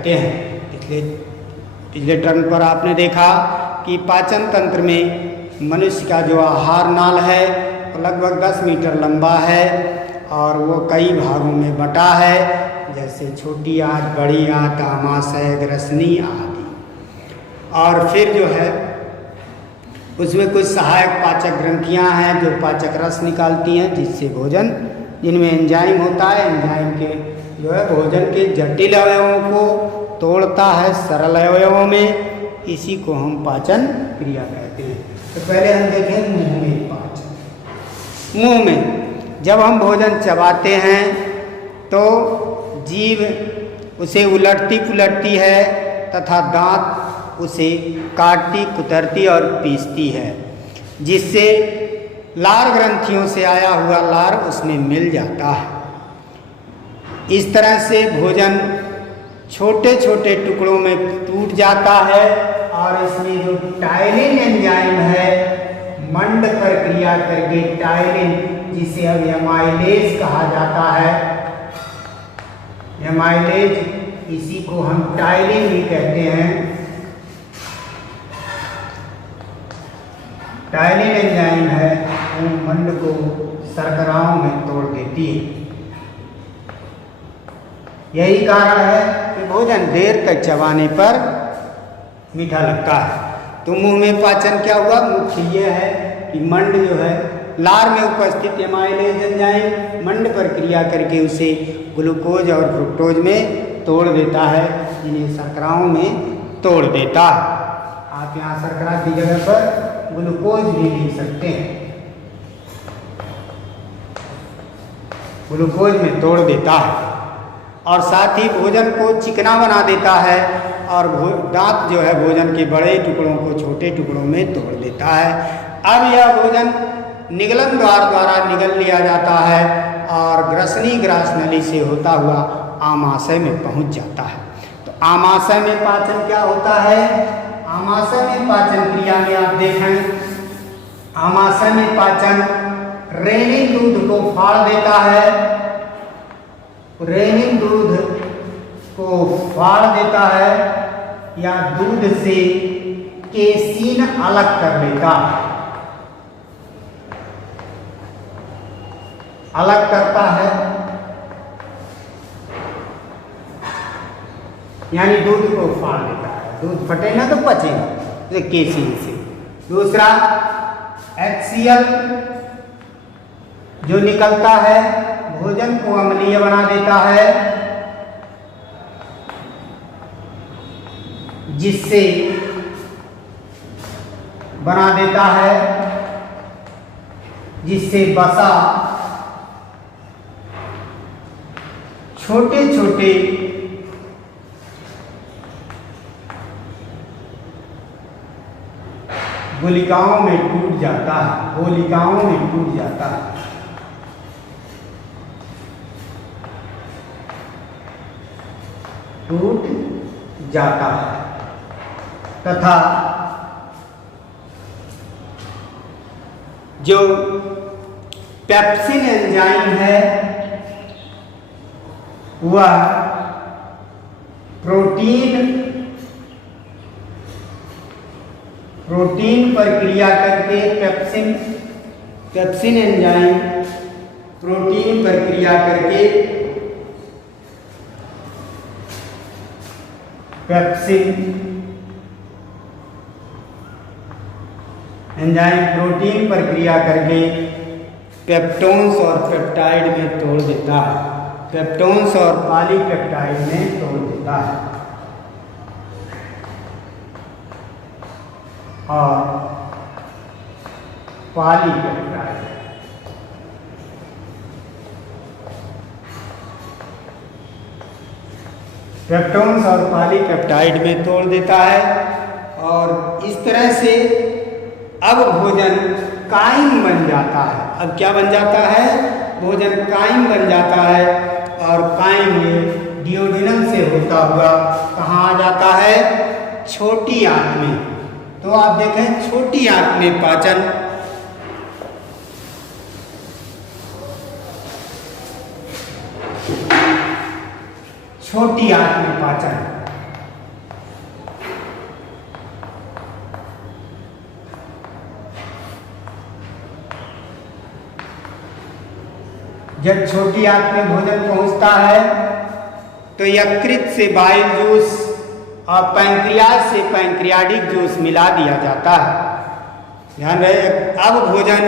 कहते हैं। इसलिए पिछले टर्न पर आपने देखा कि पाचन तंत्र में मनुष्य का जो आहार नाल है वो लगभग 10 मीटर लंबा है और वो कई भागों में बटा है, जैसे छोटी आंत, बड़ी आंत, आमाशय, ग्रसनी आदि। और फिर जो है उसमें कुछ सहायक पाचक ग्रंथियां हैं जो पाचक रस निकालती हैं, जिससे भोजन, जिनमें एंजाइम होता है, एंजाइम के जो है भोजन के जटिल अवयवों को तोड़ता है सरल अवयवों में। इसी को हम पाचन क्रिया कहते हैं। तो पहले हम देखें मुंह में पाचन। मुंह में जब हम भोजन चबाते हैं तो जीभ उसे उलटती पुलटती है तथा दांत उसे काटती, कुतरती और पीसती है, जिससे लार ग्रंथियों से आया हुआ लार उसमें मिल जाता है। इस तरह से भोजन छोटे छोटे टुकड़ों में टूट जाता है और इसमें जो टाइलिन एंजाइम है मंड पर क्रिया करके टाइलिन, जिसे अब एमाइलेज कहा जाता है, एमाइलेज, इसी को हम टाइलिन भी कहते हैं, टाइलिन एंजाइम है वो मंड को शर्कराओं में तोड़ देती है। यही कारण है कि भोजन देर तक चबाने पर मीठा लगता है। तो मुंह में पाचन क्या हुआ? मुख्य ये है कि मंड जो है लार में उपस्थित एमाइलेज एंजाइम मंड पर क्रिया करके उसे ग्लूकोज और फ्रुक्टोज में तोड़ देता है, जिन्हें शर्कराओं में तोड़ देता है। आप यहाँ शर्करा की जगह पर ग्लूकोज भी लिख सकते हैं, ग्लूकोज में तोड़ देता है। और साथ ही भोजन को चिकना बना देता है और दांत जो है भोजन के बड़े टुकड़ों को छोटे टुकड़ों में तोड़ देता है। अब यह भोजन निगलन द्वारा निगल लिया जाता है और ग्रसनी ग्रास नली से होता हुआ आमाशय में पहुंच जाता है। तो आमाशय में पाचन क्या होता है? आमाशय में पाचन क्रिया में आप देखें, आमाशय में पाचन रेनिन दूध को फाड़ देता है, रेनिन दूध को फाड़ देता है या दूध से केसीन अलग कर देता है, अलग करता है, यानी दूध को फाड़ देता है। दूध फटेगा तो पचेगा केसीन से। दूसरा HCl जो निकलता है भोजन को अम्लीय बना देता है, जिससे बना देता है, जिससे वसा छोटे छोटे गुलिकाओं में टूट जाता है, होलिकाओं में टूट जाता है। टूट जाता है तथा जो पेप्सिन एंजाइम है वह प्रोटीन पर क्रिया करके पेप्सिन एंजाइम प्रोटीन पर क्रिया करके पेप्सिन एंजाइम प्रोटीन पर क्रिया करके पेप्टोन्स और पेप्टाइड में तोड़ देता है, पेप्टोन्स और पॉलीपेप्टाइड में तोड़ देता है। और पॉलीपेप्टाइड पेप्टोन्स और पॉलीपेप्टाइड में तोड़ देता है। और इस तरह से अब भोजन काइम बन जाता है। अब क्या बन जाता है? भोजन काइम बन जाता है और काइम ये डियोडिनम से होता हुआ कहाँ आ जाता है? छोटी आंत में। तो आप देखें छोटी आंत में पाचन, छोटी आंत में पाचन, जब छोटी आंत में भोजन पहुंचता है तो यकृत से बाइल जूस और पैंक्रियाज से पैंक्रियाटिक जूस मिला दिया जाता है। ध्यान रहे, अब भोजन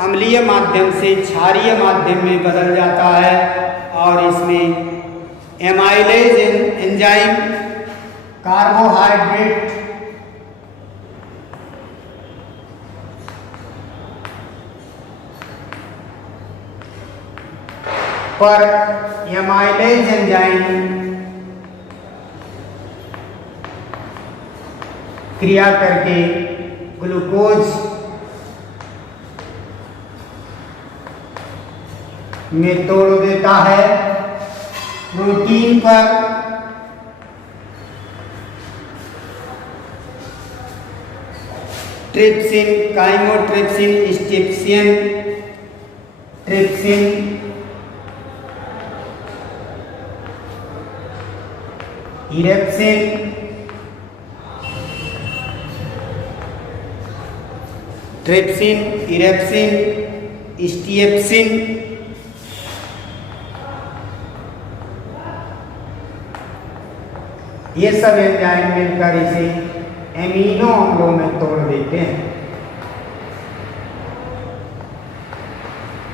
अम्लीय माध्यम से क्षारीय माध्यम में बदल जाता है और इसमें एमाइलेज एंजाइम कार्बोहाइड्रेट पर एमाइलेज एंजाइम क्रिया करके ग्लूकोज में तोड़ देता है। प्रोटीन पर ट्रिप्सिन, काइमोट्रिप्सिन, स्ट्रिप्सिन, trypsin, erepsin, trypsin, erepsin, steapsin, ये सब एंजाइम मिलकर इसे एमिनो अम्लों में तोड़ देते हैं।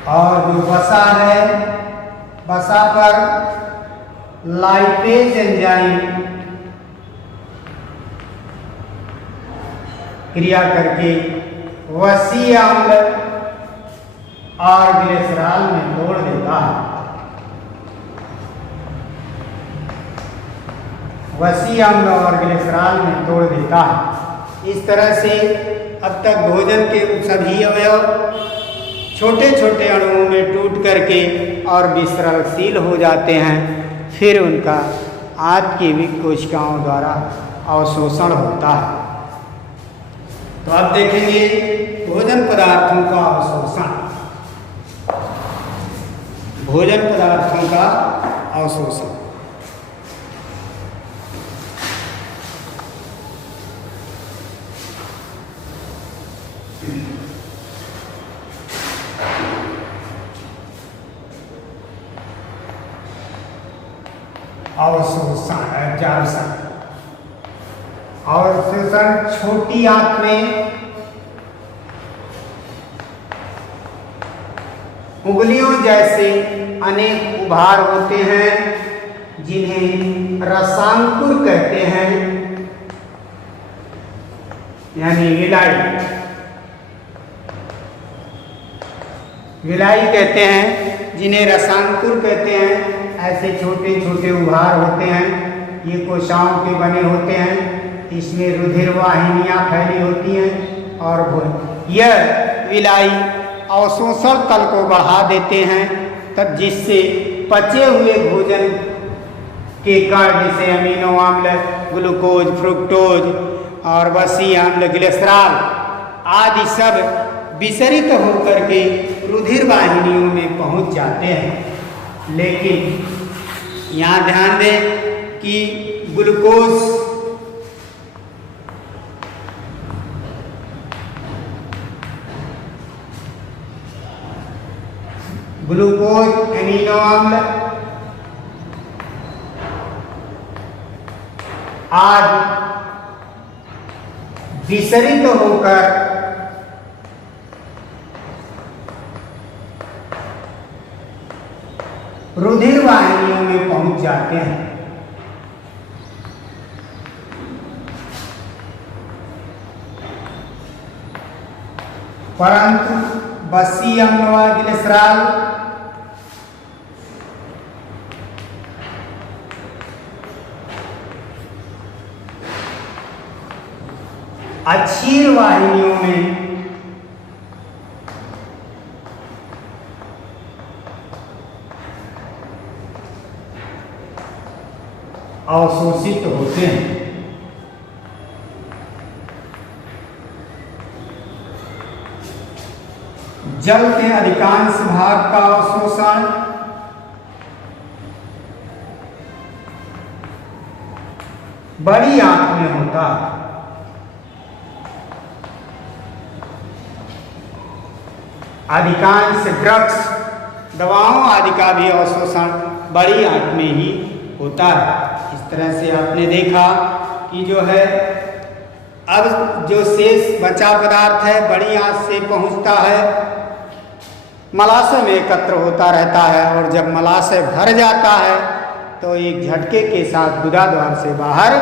और जो वसा है, वसा पर लाइपेज एंजाइम क्रिया करके वसीय अम्ल और ग्लिसरॉल में तोड़ देता है। वसीय अम्ल और ग्लिसरॉल में तोड़ देता है। इस तरह से अब तक भोजन के सभी अवयव छोटे छोटे अणुओं में टूट करके और विसरणशील हो जाते हैं। फिर उनका आंत की भी कोशिकाओं द्वारा अवशोषण होता है। तो अब देखेंगे भोजन पदार्थों का अवशोषण। भोजन पदार्थों का अवशोषण एब्जॉर्प्शन। अवशोषण छोटी आंत में उंगलियों जैसे अनेक उभार होते हैं जिन्हें रसांकुर कहते हैं, यानी विलाई कहते हैं, जिन्हें रसांकुर कहते हैं। ऐसे छोटे छोटे उभार होते हैं, ये कोशिकाओं के बने होते हैं। इसमें रुधिर वाहिनियां फैली होती हैं और यह विलाई अवशोषण तल को बढ़ा देते हैं, तब जिससे पचे हुए भोजन के कण जैसे अमीनो अम्ल, ग्लूकोज, फ्रुक्टोज और वसीय अम्ल, ग्लिसरॉल आदि सब विसरित होकर के रुधिर वाहिनियों में पहुंच जाते हैं। लेकिन यहाँ ध्यान दें कि ग्लूकोज अमीनो अम्ल आदि विसरित होकर रुधिर वाहिनियों में पहुंच जाते हैं। परंतु वसीय अम्ल व ग्लिसरॉल अक्षीर वाहिनियों में अवशोषित होते हैं। जल के अधिकांश भाग का अवशोषण बड़ी आंत में होता है। अधिकांश ड्रग्स दवाओं आदि का भी अवशोषण बड़ी आंत में ही होता है। इस तरह से आपने देखा कि जो है अब जो शेष बचा पदार्थ है बड़ी आंत से पहुंचता है, मलाशय में एकत्र होता रहता है, और जब मलाशय भर जाता है तो एक झटके के साथ गुदा द्वार से बाहर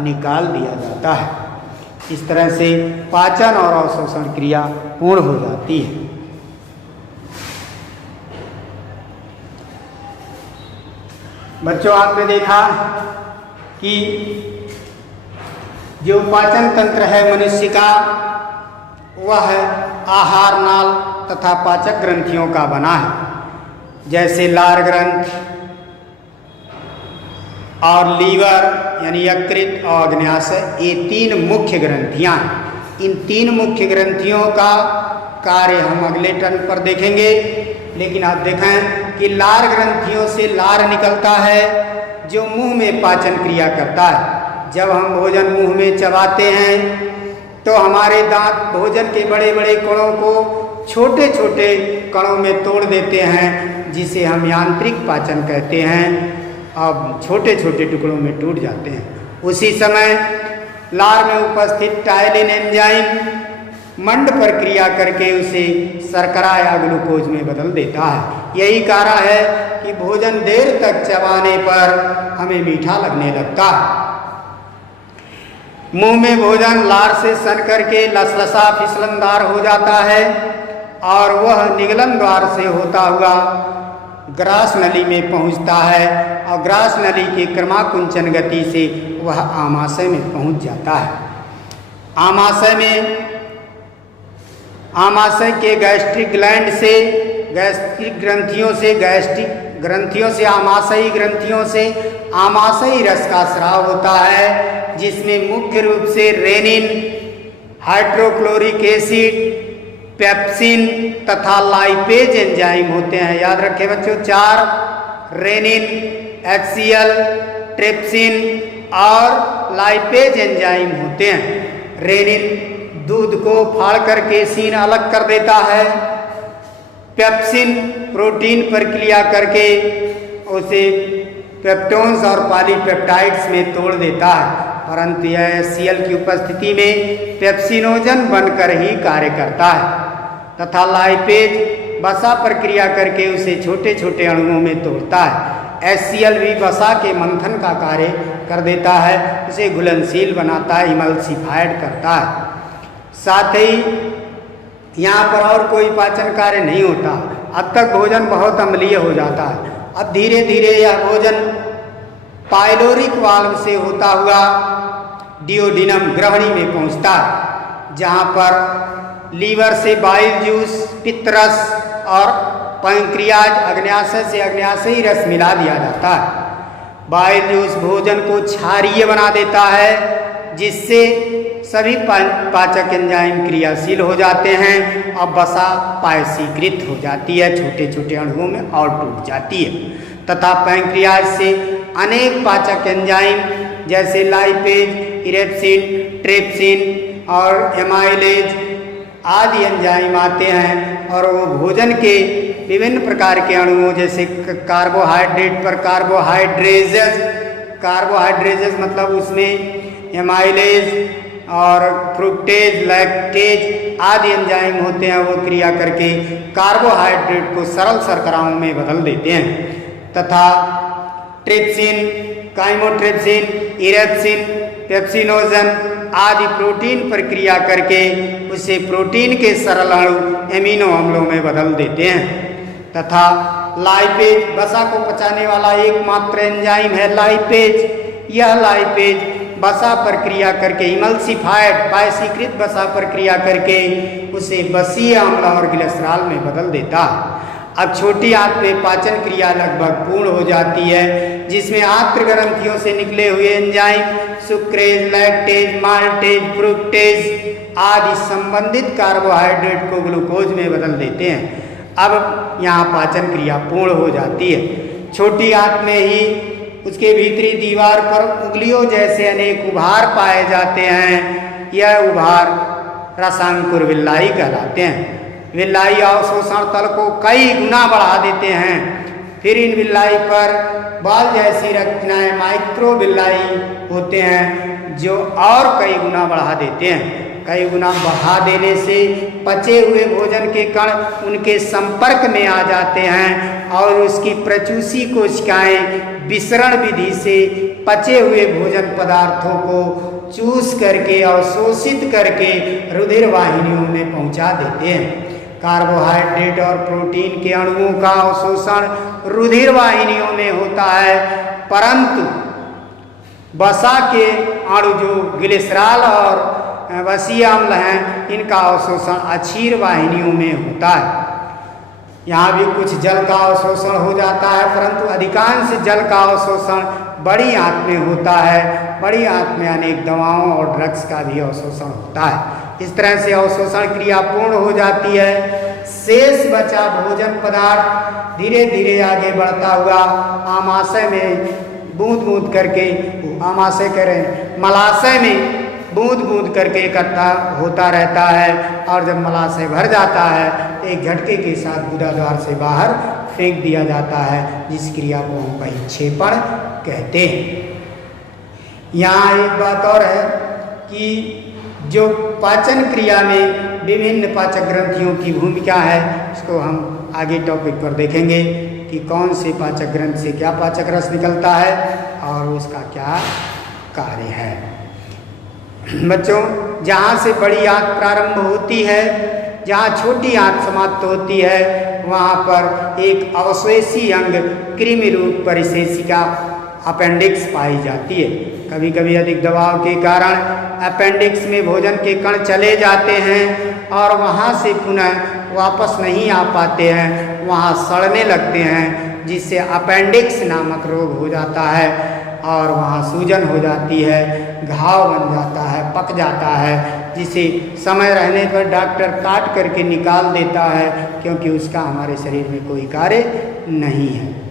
निकाल दिया जाता है। इस तरह से पाचन और अवशोषण क्रिया पूर्ण हो जाती है। बच्चों, आपने देखा कि जो पाचन तंत्र है मनुष्य का वह आहार नाल तथा पाचक ग्रंथियों का बना है। जैसे लार ग्रंथ और लीवर यानी यकृत और अग्न्याशय, ये तीन मुख्य ग्रंथियां हैं। इन तीन मुख्य ग्रंथियों का कार्य हम अगले टर्न पर देखेंगे, लेकिन आप देखें कि लार ग्रंथियों से लार निकलता है जो मुंह में पाचन क्रिया करता है। जब हम भोजन मुंह में चबाते हैं तो हमारे दांत भोजन के बड़े बड़े कणों को छोटे छोटे कणों में तोड़ देते हैं, जिसे हम यांत्रिक पाचन कहते हैं। अब छोटे छोटे टुकड़ों में टूट जाते हैं। उसी समय लार में उपस्थित टायलिन एंजाइम मंड पर क्रिया करके उसे शर्करा या ग्लूकोज में बदल देता है। यही कारण है कि भोजन देर तक चबाने पर हमें मीठा लगने लगता है। मुंह में भोजन लार से सन करके लसलसा फिसलनदार हो जाता है और वह निगलन द्वार से होता हुआ ग्रास नली में पहुंचता है, और ग्रास नली की क्रमाकुंचन गति से वह आमाशय में पहुंच जाता है। आमाशय के गैस्ट्रिक ग्लैंड से, गैस्ट्रिक ग्रंथियों से आमाशयी ग्रंथियों से आमाशयी रस का स्राव होता है, जिसमें मुख्य रूप से रेनिन, हाइड्रोक्लोरिक एसिड, पेप्सिन तथा लाइपेज एंजाइम होते हैं। याद रखें बच्चों, 4 रेनिन, HCl, ट्रिप्सिन और लाइपेज एंजाइम होते हैं। रेनिन दूध को फाड़ कर केसीन अलग कर देता है। पेप्सिन प्रोटीन पर क्रिया करके उसे पेप्टोन्स और पॉलीपेप्टाइड्स में तोड़ देता है, परंतु यह HCl की उपस्थिति में पेप्सिनोजन बनकर ही कार्य करता है। तथा लाइपेज वसा पर क्रिया करके उसे छोटे छोटे अणुओं में तोड़ता है। HCl भी वसा के मंथन का कार्य कर देता है, उसे घुलनशील बनाता है, इमल्सिफाइड करता है। साथ ही यहाँ पर और कोई पाचन कार्य नहीं होता। अब तक भोजन बहुत अम्लीय हो जाता है। अब धीरे धीरे यह भोजन पाइलोरिक वाल्व से होता हुआ डियोडिनम ग्रहणी में पहुँचता है, जहाँ पर लीवर से बाइल जूस, पित्तरस और पैंक्रियाज, अग्न्याशय से अग्न्याशयी रस मिला दिया जाता है। बाइल जूस भोजन को क्षारीय बना देता है, जिससे सभी पाचक एंजाइम क्रियाशील हो जाते हैं और वसा पायसीकृत हो जाती है, छोटे छोटे अणुओं में और टूट जाती है। तथा पैंक्रियाज से अनेक पाचक एंजाइम जैसे लाइपेज, इरेप्सिन, ट्रिप्सिन और एमाइलेज आदि एंजाइम आते हैं, और वो भोजन के विभिन्न प्रकार के अणुओं जैसे कार्बोहाइड्रेट पर कार्बोहाइड्रेजेस मतलब उसमें एमाइलेज और फ्रुक्टेज, लैक्टेज आदि एंजाइम होते हैं, वो क्रिया करके कार्बोहाइड्रेट को सरल शर्कराओं में बदल देते हैं। तथा ट्रिप्सिन, काइमोट्रिप्सिन, इरेप्सिन, पेप्सिनोजन आदि प्रोटीन पर क्रिया करके उसे प्रोटीन के सरल अणु एमिनो अम्लों में बदल देते हैं। तथा लाइपेज वसा को पचाने वाला एकमात्र एंजाइम है लाइपेज। यह लाइपेज वसा पर क्रिया करके इमल्सिफाइड पायसीकृत वसा पर क्रिया करके उसे वसीय अम्ल और ग्लिसरॉल में बदल देता है। अब छोटी आंत में पाचन क्रिया लगभग पूर्ण हो जाती है, जिसमें आंत्र ग्रंथियों से निकले हुए एंजाइम सुक्रेज, लैक्टेज, माल्टेज, फ्रुक्टेज आदि संबंधित कार्बोहाइड्रेट को ग्लूकोज में बदल देते हैं। अब यहाँ पाचन क्रिया पूर्ण हो जाती है। छोटी आंत में ही उसके भीतरी दीवार पर उंगलियों जैसे अनेक उभार पाए जाते हैं। यह उभार रसांकुर विल्लाई कहलाते हैं। विल्लाई अवशोषण तल को कई गुना बढ़ा देते हैं। फिर इन विल्लाई पर बाल जैसी रचनाएं माइक्रो विल्लाई होते हैं जो और कई गुना बढ़ा देते हैं। कई गुना बढ़ा देने से पचे हुए भोजन के कण उनके संपर्क में आ जाते हैं और उसकी प्रचूसी कोशिकाएं विसरण विधि से पचे हुए भोजन पदार्थों को चूस करके अवशोषित करके रुधिर वाहिनियों में पहुंचा देते हैं। कार्बोहाइड्रेट और प्रोटीन के अणुओं का अवशोषण रुधिर वाहिनियों में होता है, परंतु वसा के अणु जो ग्लिसरॉल और वसीय अम्ल हैं, इनका अवशोषण अक्षीर वाहिनियों में होता है। यहाँ भी कुछ जल का अवशोषण हो जाता है, परंतु अधिकांश जल का अवशोषण बड़ी आंत में होता है। बड़ी आंत में अनेक दवाओं और ड्रग्स का भी अवशोषण होता है। इस तरह से अवशोषण क्रिया पूर्ण हो जाती है। शेष बचा भोजन पदार्थ धीरे धीरे आगे बढ़ता हुआ आमाशय में बूंद बूंद करके, आमाशय करें मलाशय में बूंद बूंद करके इकट्ठा होता रहता है और जब मलाशय भर जाता है तो एक झटके के साथ गुदाद्वार से बाहर फेंक दिया जाता है, जिस क्रिया को हम बहिक्षेपण कहते हैं। यहाँ एक बात और है कि जो पाचन क्रिया में विभिन्न पाचक ग्रंथियों की भूमिका है, उसको हम आगे टॉपिक पर देखेंगे कि कौन से पाचक ग्रंथि से क्या पाचक रस निकलता है और उसका क्या कार्य है। बच्चों, जहाँ से बड़ी आंत प्रारंभ होती है, जहाँ छोटी आंत समाप्त होती है, वहाँ पर एक अवशेषी अंग कृमि रूप परिशेषिका अपेंडिक्स पाई जाती है। कभी कभी अधिक दबाव के कारण अपेंडिक्स में भोजन के कण चले जाते हैं और वहाँ से पुनः वापस नहीं आ पाते हैं, वहाँ सड़ने लगते हैं, जिससे अपेंडिक्स नामक रोग हो जाता है और वहाँ सूजन हो जाती है, घाव बन जाता है, पक जाता है, जिसे समय रहने पर डॉक्टर काट करके निकाल देता है, क्योंकि उसका हमारे शरीर में कोई कार्य नहीं है।